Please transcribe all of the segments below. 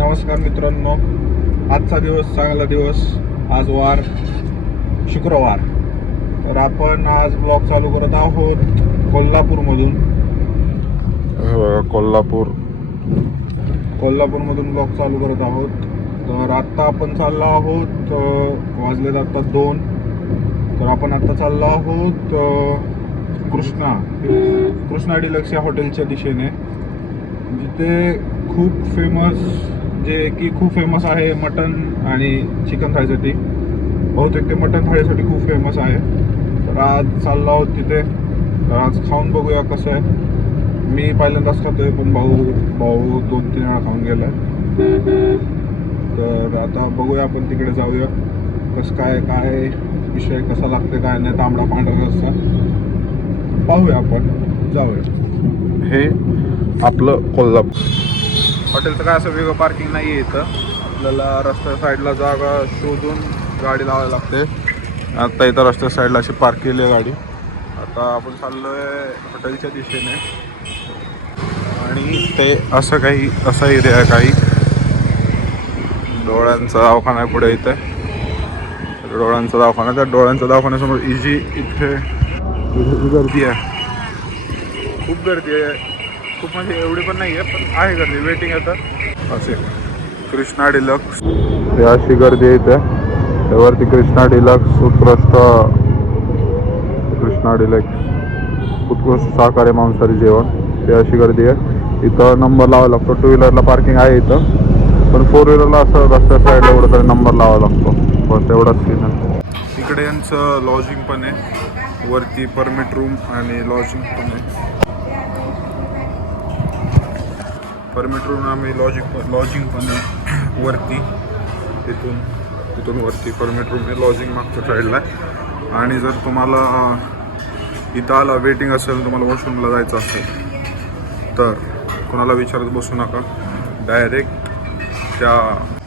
नमस्कार मित्रांनो, आजचा दिवस चांगला दिवस. आज वार शुक्रवार. तर आपण आज ब्लॉग चालू करत आहोत कोल्हापूरमधून. कोल्हापूरमधून ब्लॉग चालू करत आहोत. तर आत्ता आपण चाललो आहोत, वाजलेत आत्ता 2. तर आपण आत्ता चाललो आहोत कृष्णा डिलक्स या हॉटेलच्या दिशेने, जिथे खूप फेमस आहे मटन आणि चिकन थाळीसाठी. बहुतेक ते मटन थाळीसाठी खूप फेमस आहे. तर आज चाललो आहोत तिथे. तर आज खाऊन बघूया कसं आहे. मी पहिल्यांदाच खातोय, पण भाऊ 2-3 वेळा खाऊन गेलाय. तर आता बघूया, आपण तिकडे जाऊया. कसं काय विषय कसा लागते काय नाही. तांबडा पांढरा रस्सा पाहूया, आपण जाऊया. हे आपलं कोल्हापूर हॉटेलचं काय असं वेगळं पार्किंग नाही आहे इथं. आपल्याला रस्त्या साईडला जागा शोधून गाडी लावायला लागते. आता इथं रस्त्या साईडला अशी पार्क केली आहे गाडी. आता आपण चाललोय हॉटेलच्या दिशेने. आणि ते असा एरिया आहे. काही डोळ्यांचा दवाखाना आहे पुढे. इथे डोळ्यांचा दवाखाना. त्या डोळ्यांच्या दवाखान्यासमोर इथे गर्दी आहे. खूप गर्दी आहे. खूप म्हणजे एवढी पण नाही आहे, पण आहे गर्दी. वेटिंग येतं असे. कृष्णा डिलक्स, हे अशी गर्दी येते. त्यावरती कृष्णा डिलक्स उत्कृष्ट शाकाहारी मांसाहारी जेवण, हे अशी गर्दी आहे. इथं नंबर लावावा लागतो. 2 व्हीलरला पार्किंग आहे इथं, पण 4 व्हीलरला असं रस्त्या साईडला एवढं तरी नंबर लावावा लागतो. बस एवढाच सीन आहे. इकडे यांचं लॉजिंग पण आहे. वरती परमिट रूम आणि लॉजिंग पण आहे. परमिट रूम आम्ही लॉजिंग पण आहे वरती. तिथून वरती परमिट रूम आहे. लॉजिंग मागच्या साईडला आहे. आणि जर तुम्हाला इथं आला वेटिंग असेल, तुम्हाला वॉशरूमला जायचं असेल, तर कोणाला विचारत बसू नका. डायरेक्ट त्या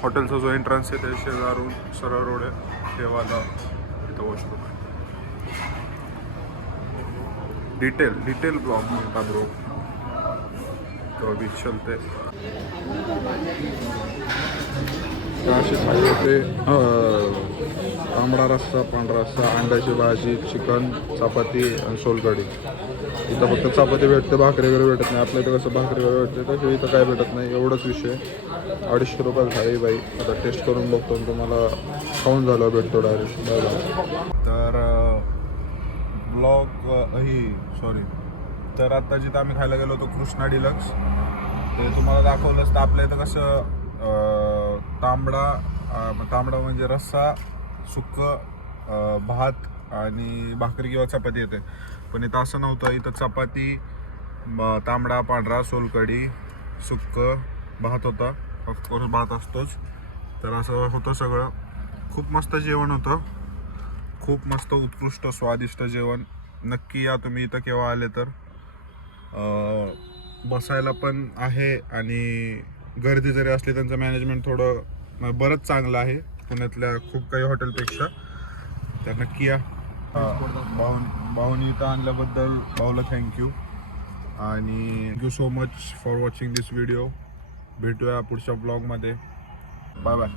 हॉटेलचा जो एंट्रन्स आहे त्या शेजारून सरळ रोड आहे, तेव्हाला इथं वॉशरूम आहे. डिटेल ब्लॉग मिळता ब्रो, तो अभी चलते. अशी थाळी होते. तांबडा रस्सा, पांढरा रस्सा, अंड्याची भाजी, चिकन, चपाती आणि सोलकढी. इथं फक्त चपाती भेटते, भाकरी वगैरे भेटत नाही. आपल्या इथं कसं भाकरी वगैरे भेटते, तसं इथं काय भेटत नाही. एवढंच विषय. 250 रुपये थाळी बाई. आता टेस्ट करून बघतो, तुम्हाला खाऊन झालं भेटतो डायरेक्ट. तर तर आता जिथं आम्ही खायला गेलो होतो कृष्णा डिलक्स, ते तुम्हाला दाखवलंच. तर आपल्या इथं कसं तांबडा म्हणजे रस्सा, सुक्कं, भात आणि भाकरी किंवा चपाती येते. पण इथं असं नव्हतं. इथं चपाती, तांबडा पांढरा, सोलकढी, सुक्कं, भात होता. ऑफकोर्स भात असतोच. तर असं होतं सगळं. खूप मस्त जेवण होतं. खूप मस्त उत्कृष्ट स्वादिष्ट जेवण. नक्की या तुम्ही इथं केव्हा आले तर. बसायला पण आहे, आणि गर्दी जरी असली त्यांचं मॅनेजमेंट थोडं बरंच चांगलं आहे पुण्यातल्या खूप काही हॉटेलपेक्षा. तर नक्की या. भाऊनी इथं आणल्याबद्दल भाऊला थँक्यू. आणि thank you so much for watching this video. भेटूया पुढच्या ब्लॉगमध्ये. Bye bye.